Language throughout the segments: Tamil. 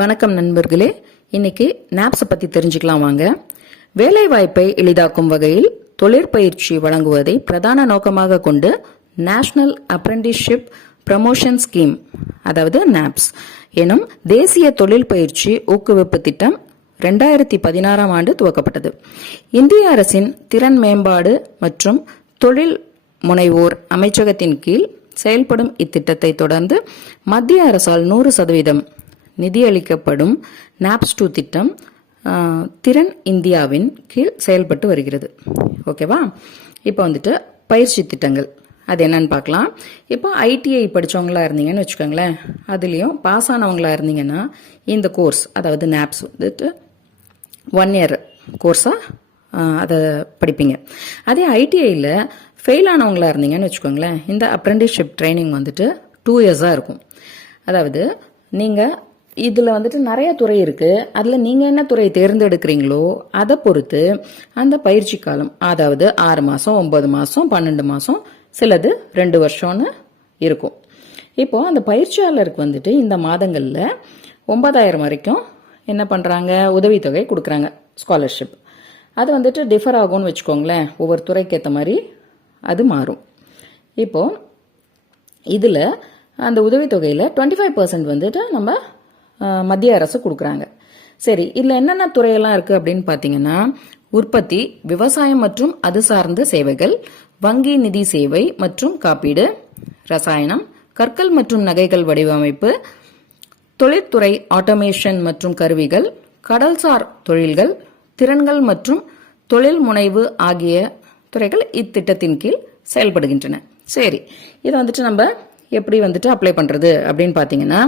வணக்கம் நண்பர்களே, இன்னைக்கு நாப்ஸ் பத்தி தெரிஞ்சுக்கலாம் வாங்க. வேலை வாய்ப்பை எளிதாக்கும் வகையில் தொழிற்பயிற்சி வழங்குவதை பிரதான நோக்கமாக கொண்டு நேஷனல் அப்ரெண்டிஸ்ஷிப் ப்ரமோஷன் ஸ்கீம், அதாவது நாப்ஸ் எனும் தேசிய தொழில் பயிற்சி ஊக்குவிப்பு திட்டம் 2016ஆம் ஆண்டு துவக்கப்பட்டது. இந்திய அரசின் திறன் மேம்பாடு மற்றும் தொழில் முனைவோர் அமைச்சகத்தின் கீழ் செயல்படும் இத்திட்டத்தை தொடர்ந்து மத்திய அரசால் 100% நிதியளிக்கப்படும் நாப்ஸ் 2 திட்டம் திறன் இந்தியாவின் கீழ் செயல்பட்டு வருகிறது. ஓகேவா? இப்போ வந்துட்டு பயிற்சி திட்டங்கள் அது என்னன்னு பார்க்கலாம். இப்போ ஐடிஐ படித்தவங்களா இருந்தீங்கன்னு வச்சுக்கோங்களேன், அதுலேயும் பாஸ் ஆனவங்களா இருந்தீங்கன்னா இந்த கோர்ஸ், அதாவது நாப்ஸ் வந்துட்டு 1 இயர் கோர்ஸாக அதை படிப்பீங்க. அதே ஐடிஐயில் ஃபெயில் ஆனவங்களா இருந்தீங்கன்னு வச்சுக்கோங்களேன், இந்த அப்ரெண்டிஸ்ஷிப் ட்ரைனிங் வந்துட்டு 2 இயர்ஸாக இருக்கும். அதாவது நீங்கள் இதில் வந்துட்டு நிறைய துறை இருக்குது. அதில் நீங்கள் என்ன துறையை தேர்ந்தெடுக்கிறீங்களோ அதை பொறுத்து அந்த பயிற்சி காலம், அதாவது 6 மாதம், 9 மாதம், 12 மாதம், சிலது 2 வருஷம்னு இருக்கும். இப்போது அந்த பயிற்சியாளருக்கு வந்துட்டு இந்த மாதங்களில் 9,000 வரைக்கும் என்ன பண்ணுறாங்க, உதவித்தொகை கொடுக்குறாங்க, ஸ்காலர்ஷிப். அது வந்துட்டு டிஃபர் ஆகும்னு வச்சுக்கோங்களேன், ஒவ்வொரு துறைக்கு ஏற்ற மாதிரி அது மாறும். இப்போது இதில் அந்த உதவித்தொகையில் 25% வந்துட்டு நம்ம மத்திய அரசு கொடுக்குறாங்க. சரி, இதில் என்னென்ன துறையெல்லாம் இருக்குது அப்படின்னு பார்த்தீங்கன்னா, உற்பத்தி, விவசாயம் மற்றும் அது சார்ந்த சேவைகள், வங்கி நிதி சேவை மற்றும் காப்பீடு, ரசாயனம், கற்கள் மற்றும் நகைகள் வடிவமைப்பு, தொழிற்துறை, ஆட்டோமேஷன் மற்றும் கருவிகள், கடல்சார் தொழில்கள், திறன்கள் மற்றும் தொழில் முனைவு ஆகிய துறைகள் இத்திட்டத்தின் கீழ் செயல்படுகின்றன. சரி, இதை வந்துட்டு நம்ம எப்படி வந்துட்டு அப்ளை பண்ணுறது அப்படின்னு பார்த்தீங்கன்னா,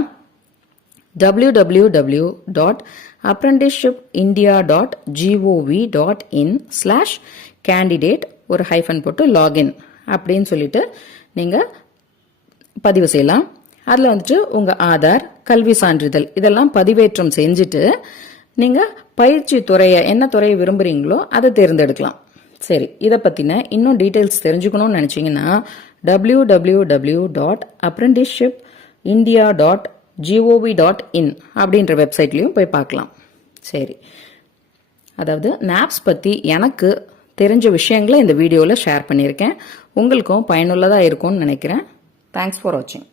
www.apprenticeshipindia.gov.in/candidate ஒரு ஹைஃபன் போட்டு லாகின் அப்படின்னு சொல்லிட்டு நீங்கள் பதிவு செய்யலாம். அதில் வந்துட்டு உங்கள் ஆதார், கல்வி சான்றிதழ் இதெல்லாம் பதிவேற்றம் செஞ்சுட்டு நீங்கள் பயிற்சி துறையை, என்ன துறையை விரும்புகிறீங்களோ அதை தேர்ந்தெடுக்கலாம். சரி, இதை பற்றின இன்னும் டீட்டெயில்ஸ் தெரிஞ்சுக்கணும்னு நினச்சிங்கன்னா www.apprenticeshipindia.gov.in அப்படின்ற வெப்சைட்லையும் போய் பார்க்கலாம். சரி, அதாவது நாப்ஸ் பற்றி எனக்கு தெரிஞ்ச விஷயங்களை இந்த வீடியோவில் ஷேர் பண்ணியிருக்கேன். உங்களுக்கும் பயனுள்ளதாக இருக்கும்னு நினைக்கிறேன். தேங்க்ஸ் ஃபார் வாட்சிங்.